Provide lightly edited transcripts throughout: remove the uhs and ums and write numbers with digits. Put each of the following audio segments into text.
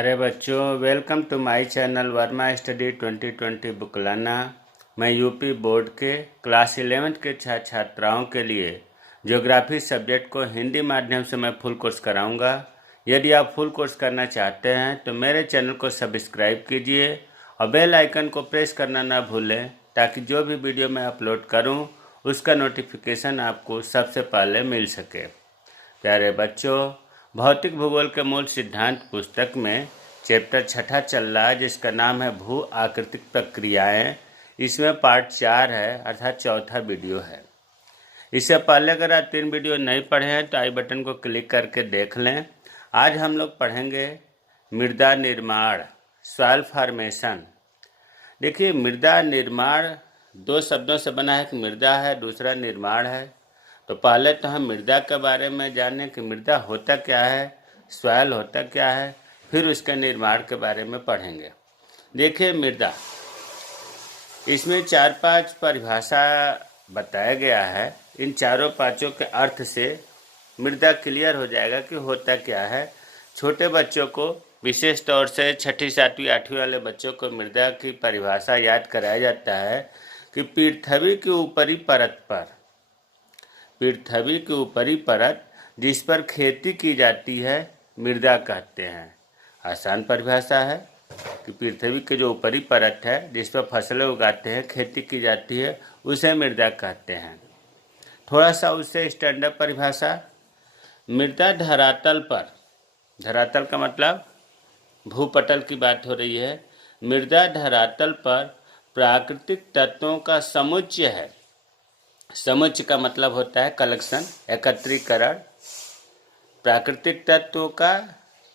प्यारे बच्चों, welcome to my channel Verma study 2020 बुकलाना। मैं यूपी बोर्ड के क्लास 11th के छात्राओं के लिए ज्योग्राफी सब्जेक्ट को हिंदी माध्यम से मैं फुल कोर्स कराऊंगा। यदि आप फुल कोर्स करना चाहते हैं तो मेरे चैनल को सब्सक्राइब कीजिए और बेल आइकन को प्रेस करना ना भूलें, ताकि जो भी वीडियो मैं अपलोड करूं उसका नोटिफिकेशन आपको सबसे पहले मिल सके। प्यारे बच्चों, भौतिक भूगोल के मूल सिद्धांत पुस्तक में चैप्टर 6 चल रहा है, जिसका नाम है भू आकृतिक प्रक्रियाएं। इसमें पार्ट 4 है, अर्थात चौथा वीडियो है। इससे पहले अगर आप 3 वीडियो नहीं पढ़े हैं तो आई बटन को क्लिक करके देख लें। आज हम लोग पढ़ेंगे मृदा निर्माण, सॉइल फॉर्मेशन। देखिए, मृदा निर्माण दो शब्दों से बना है, एक मृदा है, दूसरा निर्माण है। तो पहले तो हम मृदा के बारे में जानें कि मृदा होता क्या है, सॉइल होता क्या है, फिर उसके निर्माण के बारे में पढ़ेंगे। देखिए, मृदा, इसमें 4-5 परिभाषा बताया गया है। इन चारों पाँचों के अर्थ से मृदा क्लियर हो जाएगा कि होता क्या है। छोटे बच्चों को, विशेष तौर से 6ठी, 7वीं, 8वीं वाले बच्चों को मृदा की परिभाषा याद कराया जाता है कि पृथ्वी की ऊपरी परत पर, पृथ्वी की ऊपरी परत जिस पर खेती की जाती है, मृदा कहते हैं। आसान परिभाषा है कि पृथ्वी की जो ऊपरी परत है जिस पर फसलें उगाते हैं, खेती की जाती है, उसे मृदा कहते हैं। थोड़ा सा उससे स्टैंडर्ड परिभाषा, मृदा धरातल पर, धरातल का मतलब भूपटल की बात हो रही है। मृदा धरातल पर प्राकृतिक तत्वों का समुच्चय है। समुच्चय का मतलब होता है कलेक्शन, एकत्रीकरण। प्राकृतिक तत्वों का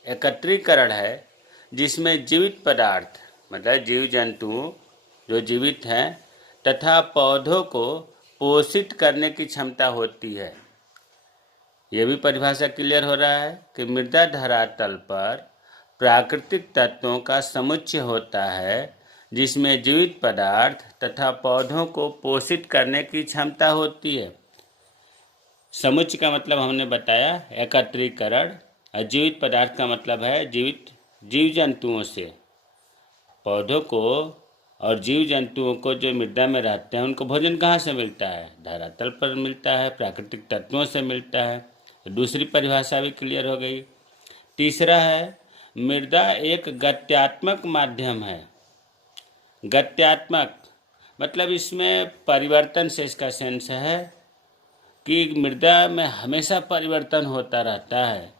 एकत्रीकरण है जिसमें जीवित पदार्थ, मतलब जीव जंतुओं जो जीवित हैं, तथा पौधों को पोषित करने की क्षमता होती है। यह भी परिभाषा क्लियर हो रहा है कि मृदा धरातल पर प्राकृतिक तत्वों का समुच्चय होता है जिसमें जीवित पदार्थ तथा पौधों को पोषित करने की क्षमता होती है। समुच्चय का मतलब हमने बताया एकत्रीकरण, और जीवित पदार्थ का मतलब है जीवित जीव जंतुओं से। पौधों को और जीव जंतुओं को जो मृदा में रहते हैं उनको भोजन कहाँ से मिलता है? धरातल पर मिलता है, प्राकृतिक तत्वों से मिलता है। दूसरी परिभाषा भी क्लियर हो गई। तीसरा है, मृदा एक गत्यात्मक माध्यम है। गत्यात्मक मतलब इसमें परिवर्तन से इसका सेंस है कि मृदा में हमेशा परिवर्तन होता रहता है,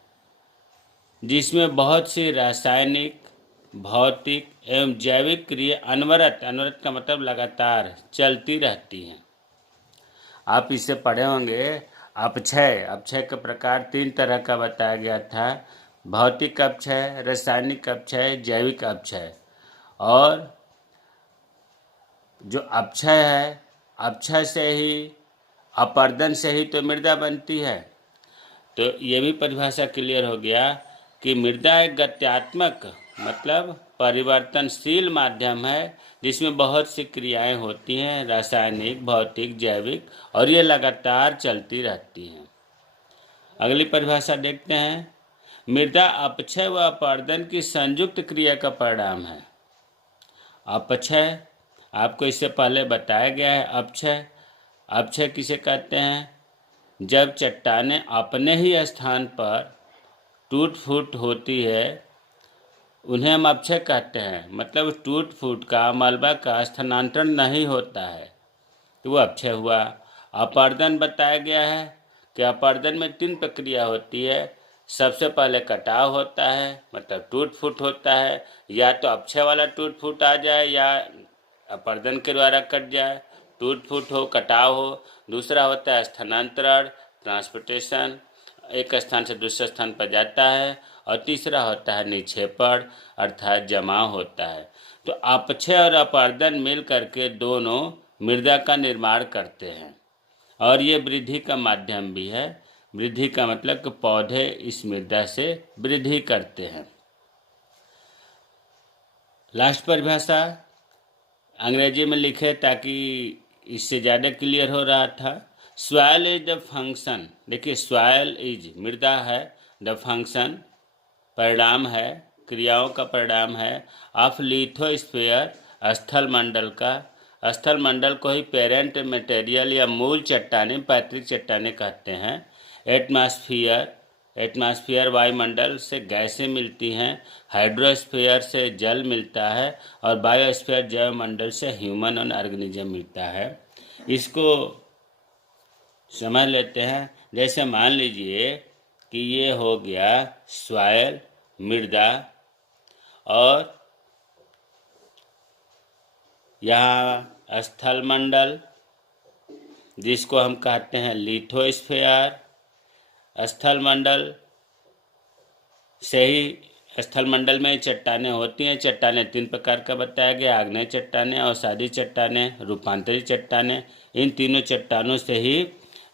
जिसमें बहुत सी रासायनिक, भौतिक एवं जैविक क्रिया अनवरत, अनवरत का मतलब लगातार, चलती रहती हैं। आप इसे पढ़े होंगे, अपक्षय। अपक्षय के प्रकार 3 तरह का बताया गया था: भौतिक अपक्षय, रासायनिक अपक्षय, जैविक अपक्षय। और जो अपक्षय है, अपक्षय से ही, अपरदन से ही तो मृदा बनती है। तो ये भी परिभाषा क्लियर हो गया कि मृदा एक गत्यात्मक मतलब परिवर्तनशील माध्यम है जिसमें बहुत सी क्रियाएं होती हैं, रासायनिक, भौतिक, जैविक, और ये लगातार चलती रहती हैं। अगली परिभाषा देखते हैं। मृदा अपक्षय व अपरदन की संयुक्त क्रिया का परिणाम है। अपक्षय आपको इससे पहले बताया गया है। अपक्षय, अपक्षय किसे कहते हैं? जब चट्टानें अपने ही स्थान पर टूट फूट होती है, उन्हें हम अपक्षय कहते हैं। मतलब टूट फूट का, मलबा का स्थानांतरण नहीं होता है, तो वो अपक्षय हुआ। अपरदन बताया गया है कि अपरदन में 3 प्रक्रिया होती है। सबसे पहले कटाव होता है, मतलब टूट फूट होता है। या तो अपक्षय वाला टूट फूट आ जाए या अपरदन के द्वारा कट जाए, टूट फूट हो, कटाव हो। दूसरा होता है स्थानांतरण, ट्रांसपोर्टेशन, एक स्थान से दूसरे स्थान पर जाता है। और तीसरा होता है निक्षेपण, अर्थात जमाव होता है। तो अपक्षय और अपरदन मिल करके दोनों मृदा का निर्माण करते हैं, और ये वृद्धि का माध्यम भी है। वृद्धि का मतलब कि पौधे इस मृदा से वृद्धि करते हैं। लास्ट परिभाषा अंग्रेजी में लिखे ताकि इससे ज़्यादा क्लियर हो रहा था। Soil is the function. देखिए, सॉइल इज मृदा है, द फंक्शन परिणाम है, क्रियाओं का परिणाम है ऑफ लिथोस्फीयर, स्थल मंडल का। स्थल मंडल को ही पेरेंट मटेरियल या मूल चट्टानें, पैतृक चट्टानें कहते हैं। एटमॉस्फेयर, एटमॉस्फेयर वायुमंडल से गैसें मिलती हैं। हाइड्रोस्फीयर से जल मिलता है और बायोस्फीयर जैवमंडल से ह्यूमन और ऑर्गेनिज्म मिलता है। इसको समझ लेते हैं। जैसे मान लीजिए कि ये हो गया सॉइल, मृदा, और यहाँ स्थल मंडल जिसको हम कहते हैं लिथोस्फीयर। स्थल मंडल से ही, स्थल मंडल में चट्टानें होती हैं। चट्टानें 3 प्रकार का बताया गया, आग्नेय चट्टानें, अवसादी चट्टानें, रूपांतरित चट्टानें। इन तीनों चट्टानों से ही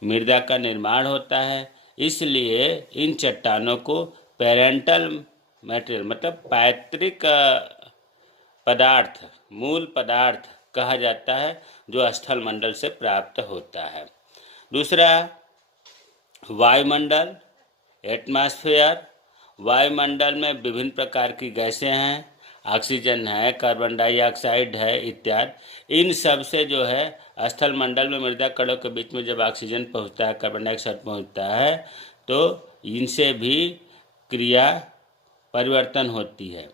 मृदा का निर्माण होता है। इसलिए इन चट्टानों को पेरेंटल मटेरियल मतलब पैतृक पदार्थ, मूल पदार्थ कहा जाता है, जो स्थल मंडल से प्राप्त होता है। दूसरा वायुमंडल, एटमॉस्फेयर। वायुमंडल में विभिन्न प्रकार की गैसें हैं, ऑक्सीजन है, कार्बन डाइऑक्साइड है इत्यादि। इन सब से जो है स्थल मंडल में मृदा कणों के बीच में जब ऑक्सीजन पहुंचता है, कार्बन डाइऑक्साइड पहुंचता है, तो इनसे भी क्रिया परिवर्तन होती है,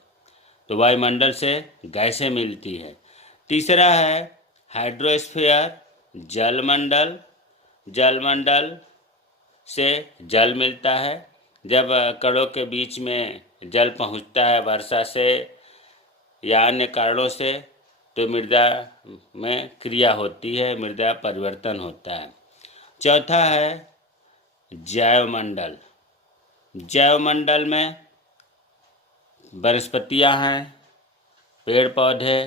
तो वायुमंडल से गैसें मिलती है। तीसरा है हाइड्रोस्फीयर, जलमंडल। जलमंडल से जल मिलता है। जब कणों के बीच में जल पहुंचता है वर्षा से या अन्य कारणों से, तो मृदा में क्रिया होती है, मृदा परिवर्तन होता है। चौथा है जैवमंडल। जैवमंडल में वनस्पतियां हैं, पेड़ पौधे,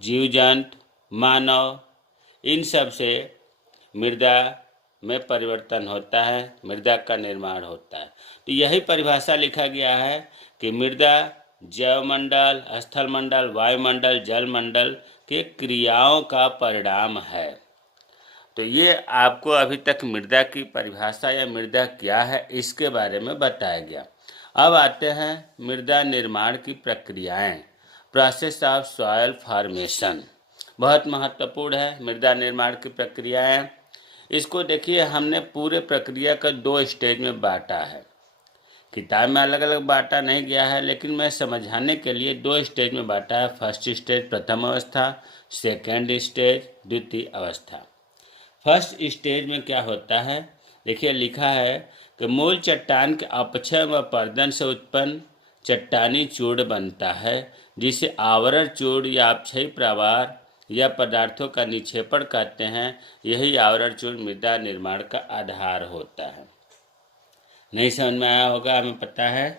जीव जंतु, मानव, इन सब से मृदा में परिवर्तन होता है, मृदा का निर्माण होता है। तो यही परिभाषा लिखा गया है कि मृदा जैवमंडल, स्थल मंडल, वायुमंडल, जलमंडल के क्रियाओं का परिणाम है। तो ये आपको अभी तक मृदा की परिभाषा या मृदा क्या है इसके बारे में बताया गया। अब आते हैं मृदा निर्माण की प्रक्रियाएं। प्रोसेस ऑफ सॉइल फॉर्मेशन बहुत महत्वपूर्ण है। मृदा निर्माण की प्रक्रियाएं, इसको देखिए, हमने पूरे प्रक्रिया का 2 स्टेज में बांटा है। किताब में अलग अलग बांटा नहीं गया है, लेकिन मैं समझाने के लिए 2 स्टेज में बांटा है। फर्स्ट स्टेज प्रथम अवस्था, सेकेंड स्टेज द्वितीय अवस्था। फर्स्ट स्टेज में क्या होता है, देखिए लिखा है कि मूल चट्टान के अपक्षय व पर्दन से उत्पन्न चट्टानी चूर्ण बनता है, जिसे आवरण चूर्ण या अपक्षयी प्रवार या पदार्थों का निक्षेपण कहते हैं। यही आवरण चूर्ण मृदा निर्माण का आधार होता है। नहीं समझ में आया होगा, हमें पता है।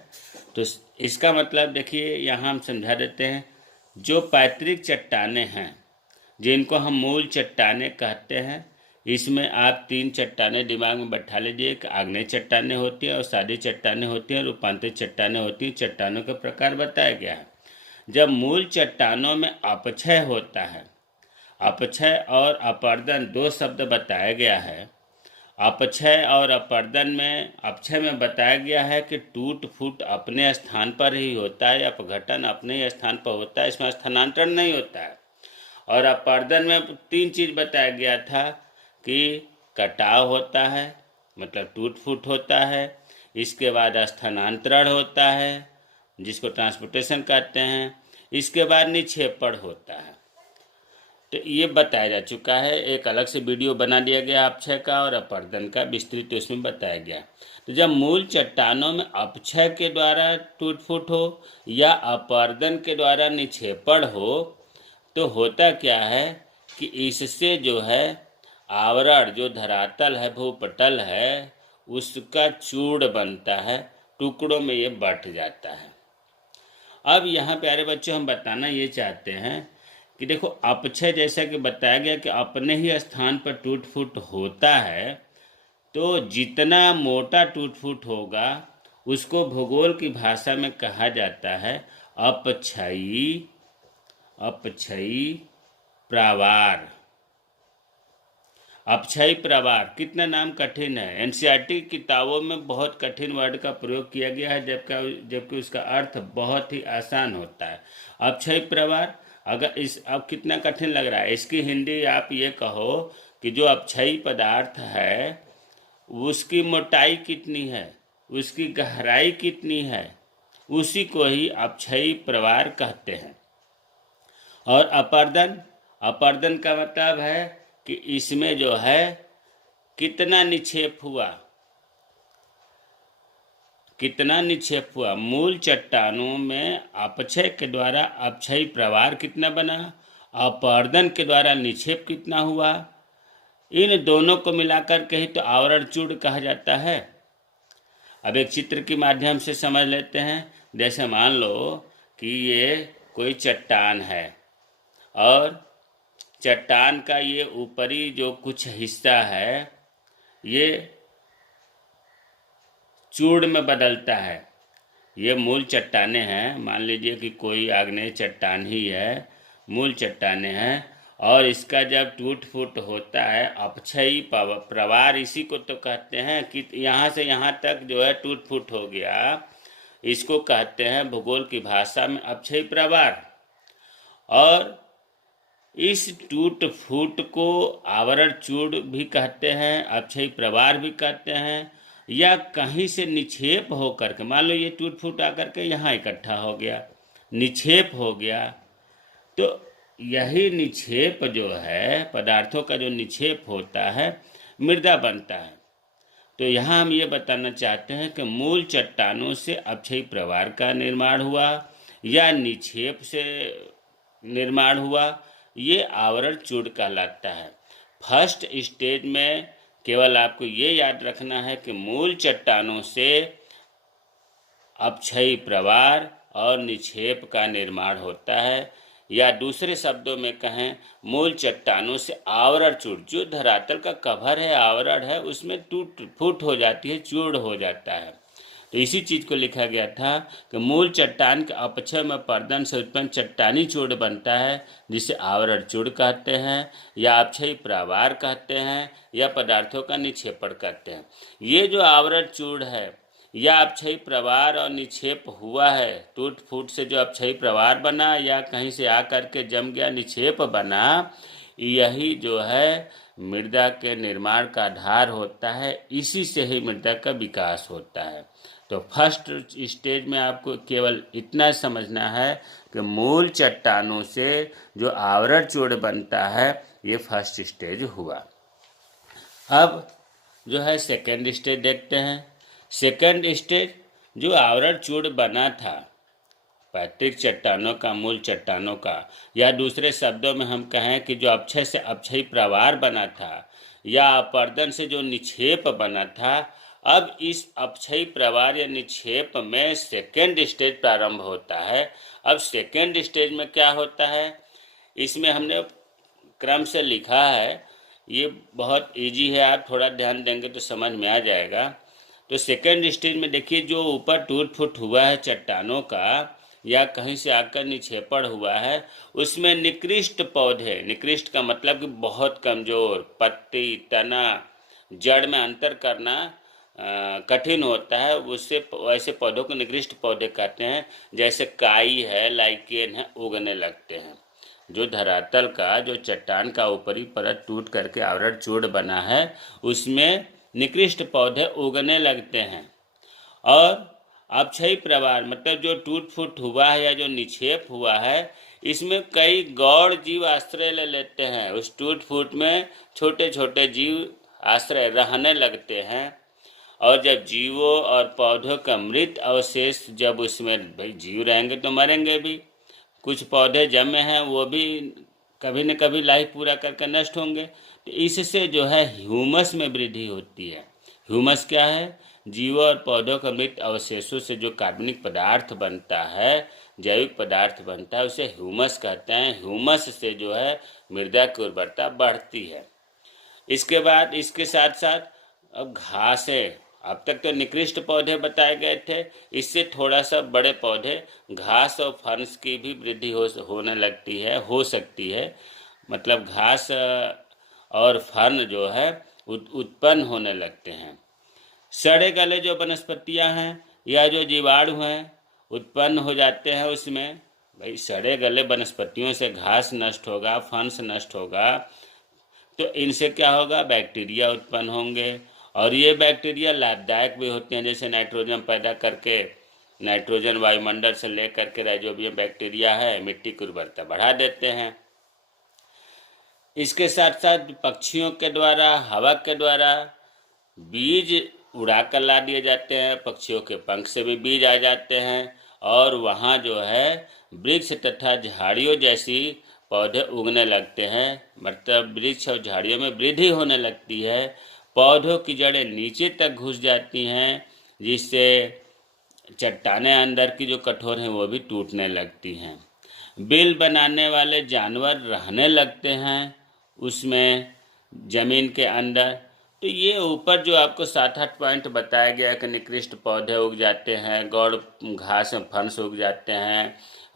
तो इसका मतलब देखिए, यहाँ हम समझा देते हैं। जो पैतृक चट्टानें हैं, जिनको हम मूल चट्टानें कहते हैं, इसमें आप 3 चट्टानें दिमाग में बैठा लीजिए कि आग्नेय चट्टानें होती हैं, अवसादी चट्टानें होती हैं, रूपांतरित चट्टानें होती हैं। चट्टानों के प्रकार बताया गया है। जब मूल चट्टानों में अपक्षय होता है, अपक्षय और अपर्दन 2 शब्द बताया गया है। अपक्षय और अपर्दन में, अपक्षय में बताया गया है कि टूट फूट अपने स्थान पर ही होता है, अपघटन अपने ही स्थान पर होता है, इसमें स्थानांतरण नहीं होता है। और अपर्दन में 3 चीज़ बताया गया था कि कटाव होता है, मतलब टूट फूट होता है, इसके बाद स्थानांतरण होता है जिसको ट्रांसपोर्टेशन कहते हैं, इसके बाद निक्षेपण होता है। तो ये बताया जा चुका है। एक अलग से वीडियो बना दिया गया अपक्षय का और अपर्दन का, विस्तृत उसमें बताया गया। तो जब मूल चट्टानों में अपक्षय के द्वारा टूट फूट हो या अपर्दन के द्वारा निक्षेपण हो, तो होता क्या है कि इससे जो है आवरण, जो धरातल है, भूपटल है, उसका चूर्ण बनता है, टुकड़ों में ये बंट जाता है। अब यहाँ प्यारे बच्चों हम बताना ये चाहते हैं कि देखो, अपक्षय जैसा कि बताया गया कि अपने ही स्थान पर टूट फूट होता है, तो जितना मोटा टूट फूट होगा उसको भूगोल की भाषा में कहा जाता है अपक्षयी, अपक्षयी प्रावार। अपक्षयी प्रवार, कितना नाम कठिन है। एनसीईआरटी किताबों में बहुत कठिन वर्ड का प्रयोग किया गया है, जबकि उसका अर्थ बहुत ही आसान होता है। अपक्षयी प्रवार, अगर अब कितना कठिन लग रहा है, इसकी हिंदी आप ये कहो कि जो अपक्षयी पदार्थ है उसकी मोटाई कितनी है, उसकी गहराई कितनी है, उसी को ही अपक्षयी प्रवार कहते हैं। और अपर्दन, अपर्दन का मतलब है कि इसमें जो है कितना निक्षेप हुआ, कितना निक्षेप हुआ। मूल चट्टानों में अपक्षय के द्वारा अपक्षयी प्रवार कितना बना, अपर्दन के द्वारा निक्षेप कितना हुआ, इन दोनों को मिलाकर के ही तो आवरण चूड़ कहा जाता है। अब एक चित्र के माध्यम से समझ लेते हैं। जैसे मान लो कि ये कोई चट्टान है और चट्टान का ये ऊपरी जो कुछ हिस्सा है ये चूड़ में बदलता है। ये मूल चट्टाने हैं, मान लीजिए कि कोई आग्नेय चट्टान ही है, मूल चट्टाने हैं, और इसका जब टूट फूट होता है अपक्षयी प्रवार, इसी को तो कहते हैं कि यहाँ से यहाँ तक जो है टूट फूट हो गया, इसको कहते हैं भूगोल की भाषा में अपक्षयी प्रवार। और इस टूट फूट को आवरण चूड़ भी कहते हैं, अपक्षयी प्रवार भी कहते हैं। या कहीं से निक्षेप हो करके, मान लो ये टूट फूट आकर के यहाँ इकट्ठा हो गया, निक्षेप हो गया, तो यही निक्षेप जो है, पदार्थों का जो निक्षेप होता है मृदा बनता है। तो यहाँ हम ये बताना चाहते हैं कि मूल चट्टानों से अपक्षयी प्रवार का निर्माण हुआ या निक्षेप से निर्माण हुआ, ये आवरण चूड़ कहलाता है। फर्स्ट स्टेज में केवल आपको ये याद रखना है कि मूल चट्टानों से अपक्षयी प्रवार और निक्षेप का निर्माण होता है, या दूसरे शब्दों में कहें मूल चट्टानों से आवरण चूड़, जो धरातल का कवर है, आवरण है, उसमें टूट फूट हो जाती है, चूड़ हो जाता है। तो इसी चीज़ को लिखा गया था कि मूल चट्टान के अपक्षय में पर्दन से उत्पन्न चट्टानी चूड़ बनता है, जिसे आवरण चूड़ कहते हैं या अपक्षयी प्रवार कहते हैं या पदार्थों का निक्षेपण कहते हैं। ये जो आवरण चूड़ है या अपक्षयी प्रवार और निक्षेप हुआ है, टूट फूट से जो अपक्षयी प्रवार बना या कहीं से आकर के जम गया निक्षेप बना, यही जो है मृदा के निर्माण का आधार होता है। इसी से ही मृदा का विकास होता है। तो फर्स्ट स्टेज में आपको केवल इतना समझना है कि मूल चट्टानों से जो आवरण चूड़ बनता है, ये फर्स्ट स्टेज हुआ। अब जो है सेकेंड स्टेज देखते हैं। सेकेंड स्टेज, जो आवरण चूड़ बना था पैतृक चट्टानों का, मूल चट्टानों का, या दूसरे शब्दों में हम कहें कि जो अपक्षय से अपक्षयी प्रवार बना था या अपर्दन से जो निक्षेप बना था, अब इस अपक्षयी प्रवार या निक्षेप में सेकेंड स्टेज प्रारंभ होता है। अब सेकेंड स्टेज में क्या होता है, इसमें हमने क्रम से लिखा है, ये बहुत इजी है, आप थोड़ा ध्यान देंगे तो समझ में आ जाएगा। तो सेकेंड स्टेज में देखिए, जो ऊपर टूट फूट हुआ है चट्टानों का या कहीं से आकर निक्षेपण हुआ है, उसमें निकृष्ट पौधे, निकृष्ट का मतलब कि बहुत कमज़ोर, पत्ती, तना, जड़ में अंतर करना कठिन होता है, उससे वैसे पौधों को निकृष्ट पौधे कहते हैं। जैसे काई है, लाइकेन है, उगने लगते हैं। जो धरातल का, जो चट्टान का ऊपरी परत टूट करके आवरण चूड़ बना है, उसमें निकृष्ट पौधे उगने लगते हैं। और अपक्षयी प्रवार मतलब जो टूट फूट हुआ है या जो निक्षेप हुआ है, इसमें कई गौड़ जीव आश्रय ले लेते हैं। उस टूट फूट में छोटे छोटे जीव आश्रय रहने लगते हैं। और जब जीवों और पौधों का मृत अवशेष, जब उसमें भाई जीव रहेंगे तो मरेंगे भी, कुछ पौधे जमे हैं वो भी कभी न कभी लाइफ पूरा करके नष्ट होंगे। तो इससे जो है ह्यूमस में वृद्धि होती है। ह्यूमस क्या है? जीवों और पौधों के मृत अवशेषों से जो कार्बनिक पदार्थ बनता है, जैविक पदार्थ बनता है, उसे ह्यूमस कहते हैं। ह्यूमस से जो है मृदा की उर्वरता बढ़ती है। इसके बाद इसके साथ साथ अब घासें, अब तक तो निकृष्ट पौधे बताए गए थे, इससे थोड़ा सा बड़े पौधे, घास और फर्न्स की भी वृद्धि होने लगती है, हो सकती है। मतलब घास और फर्न जो है उत्पन्न होने लगते हैं। सड़े गले जो वनस्पतियां हैं या जो जीवाणु हैं उत्पन्न हो जाते हैं उसमें, भाई सड़े गले वनस्पतियों से घास नष्ट होगा, फंस नष्ट होगा, तो इनसे क्या होगा, बैक्टीरिया उत्पन्न होंगे। और ये बैक्टीरिया लाभदायक भी होते हैं, जैसे नाइट्रोजन पैदा करके, नाइट्रोजन वायुमंडल से लेकर के राइजोबियम बैक्टीरिया है मिट्टी की उर्वरता बढ़ा देते हैं। इसके साथ साथ पक्षियों के द्वारा, हवा के द्वारा बीज उड़ा कर ला दिए जाते हैं, पक्षियों के पंख से भी बीज आ जाते हैं और वहाँ जो है वृक्ष तथा झाड़ियों जैसी पौधे उगने लगते हैं, मतलब वृक्ष और झाड़ियों में वृद्धि होने लगती है। पौधों की जड़ें नीचे तक घुस जाती हैं, जिससे चट्टानें अंदर की जो कठोर हैं वो भी टूटने लगती हैं। बिल बनाने वाले जानवर रहने लगते हैं उसमें, ज़मीन के अंदर। तो ये ऊपर जो आपको 7-8 पॉइंट बताया गया है कि निकृष्ट पौधे उग जाते हैं, गौड़ घास में फंस उग जाते हैं,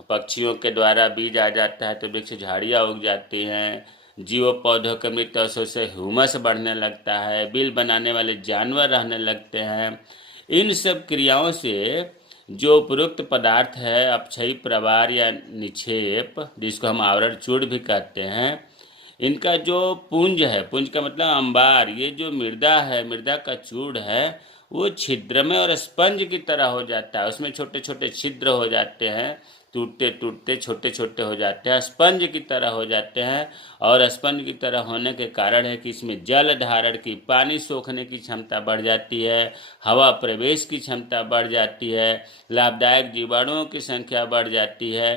पक्षियों के द्वारा बीज आ जाता है तो वृक्ष झाड़ियाँ उग जाती हैं, जीव पौधों के मृत अवशेषों से ह्यूमस बढ़ने लगता है, बिल बनाने वाले जानवर रहने लगते हैं। इन सब क्रियाओं से जो उपरोक्त पदार्थ है अपक्षयी प्रवार या निक्षेप, जिसको हम आवरण चूड़ भी कहते हैं, इनका जो पुंज है, पुंज का मतलब अंबार, ये जो मृदा है, मृदा का चूड़ है, वो छिद्रमय और स्पंज की तरह हो जाता है। उसमें छोटे छोटे छिद्र हो जाते हैं, टूटते टूटते छोटे छोटे हो जाते हैं, स्पंज की तरह हो जाते हैं। और स्पंज की तरह होने के कारण है कि इसमें जल धारण की, पानी सोखने की क्षमता बढ़ जाती है, हवा प्रवेश की क्षमता बढ़ जाती है, लाभदायक जीवाणुओं की संख्या बढ़ जाती है।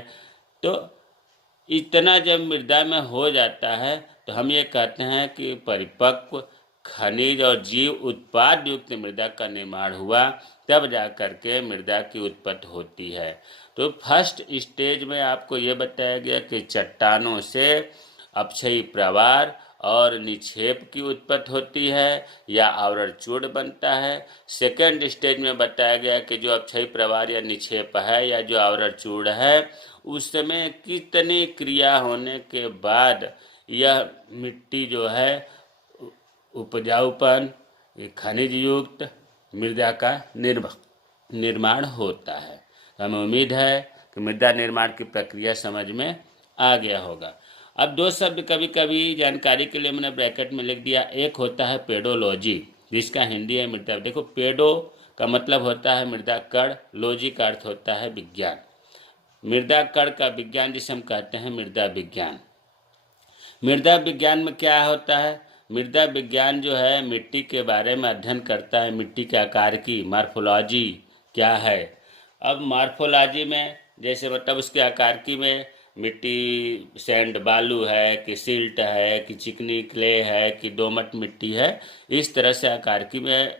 तो इतना जब मृदा में हो जाता है तो हम ये कहते हैं कि परिपक्व खनिज और जीव उत्पाद युक्त मृदा का निर्माण हुआ, तब जा कर के मृदा की उत्पत्ति होती है। तो फर्स्ट स्टेज में आपको ये बताया गया कि चट्टानों से अपक्षयी प्रवार और निक्षेप की उत्पत्ति होती है या आवरण चूड़ बनता है। सेकेंड स्टेज में बताया गया कि जो अपक्षयी प्रवार या निक्षेप है या जो आवरण चूड़ है, उस समय कितनी क्रिया होने के बाद यह मिट्टी जो है उपजाऊपन, खनिज युक्त मृदा का निर्माण होता है। हमें उम्मीद है कि मृदा निर्माण की प्रक्रिया समझ में आ गया होगा। अब दो शब्द कभी कभी जानकारी के लिए मैंने ब्रैकेट में लिख दिया। एक होता है पेडोलॉजी, जिसका हिंदी है मृदा। देखो, पेडो का मतलब होता है मृदा कण, लॉजी का अर्थ होता है विज्ञान। मृदा कण का विज्ञान जिसे हम कहते हैं मृदा विज्ञान। मृदा विज्ञान में क्या होता है? मृदा विज्ञान जो है मिट्टी के बारे में अध्ययन करता है, मिट्टी के आकार की मार्फोलॉजी क्या है। अब मार्फोलॉजी में जैसे मतलब उसके आकार की में मिट्टी सैंड बालू है कि सिल्ट है कि चिकनी क्ले है कि दोमट मिट्टी है, इस तरह से आकार की में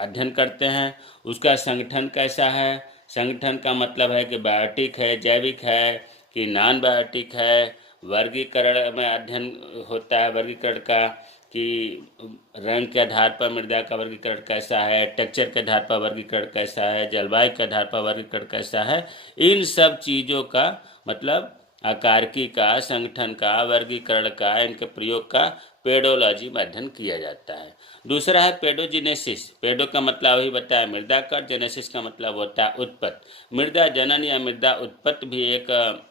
अध्ययन करते हैं। उसका संगठन कैसा है? संगठन का मतलब है कि बायोटिक है, जैविक है कि नॉन बायोटिक है। वर्गीकरण में अध्ययन होता है, वर्गीकरण का कि रंग के आधार पर मृदा का वर्गीकरण कैसा है, टेक्सचर के आधार पर वर्गीकरण कैसा है, जलवायु के आधार पर वर्गीकरण कैसा है। इन सब चीज़ों का मतलब आकारकी का, संगठन का, वर्गीकरण का, इनके प्रयोग का पेडोलॉजी में अध्ययन किया जाता है। दूसरा है पेडोजिनेसिस। पेडो का मतलब वही बताया मृदा का, जेनेसिस का मतलब होता है उत्पत्ति। मृदा जनन या मृदा उत्पत्ति भी एक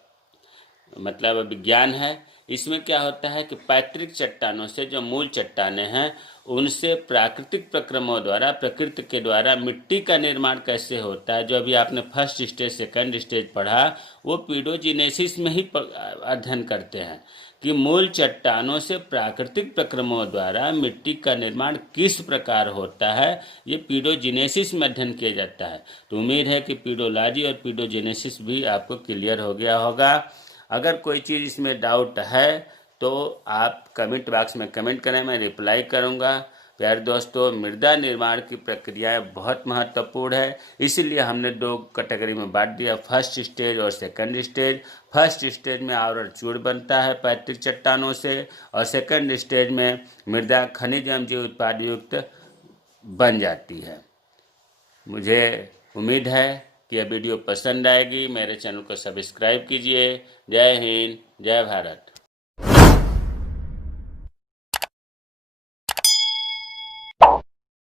मतलब विज्ञान है। इसमें क्या होता है कि पैतृक चट्टानों से जो मूल चट्टानें हैं उनसे प्राकृतिक प्रक्रमों द्वारा, प्रकृति के द्वारा मिट्टी का निर्माण कैसे होता है, जो अभी आपने फर्स्ट स्टेज सेकंड स्टेज पढ़ा, वो पेडोजिनेसिस में ही अध्ययन करते हैं कि मूल चट्टानों से प्राकृतिक प्रक्रमों द्वारा मिट्टी का निर्माण किस प्रकार होता है। ये पेडोजिनेसिस में अध्ययन किया जाता है। तो उम्मीद है कि पेडोलॉजी और पेडोजिनेसिस भी आपको क्लियर हो गया होगा। अगर कोई चीज़ इसमें डाउट है तो आप कमेंट बॉक्स में कमेंट करें, मैं रिप्लाई करूंगा। प्यारे दोस्तों, मृदा निर्माण की प्रक्रियाएं बहुत महत्वपूर्ण है, इसीलिए हमने दो कैटेगरी में बांट दिया, फर्स्ट स्टेज और सेकंड स्टेज। फर्स्ट स्टेज में आवरण चूड़ बनता है पैतृक चट्टानों से, और सेकंड स्टेज में मृदा खनिज एवं जीव उत्पाद युक्त बन जाती है। मुझे उम्मीद है कि यह वीडियो पसंद आएगी। मेरे चैनल को सब्सक्राइब कीजिए। जय हिंद, जय भारत।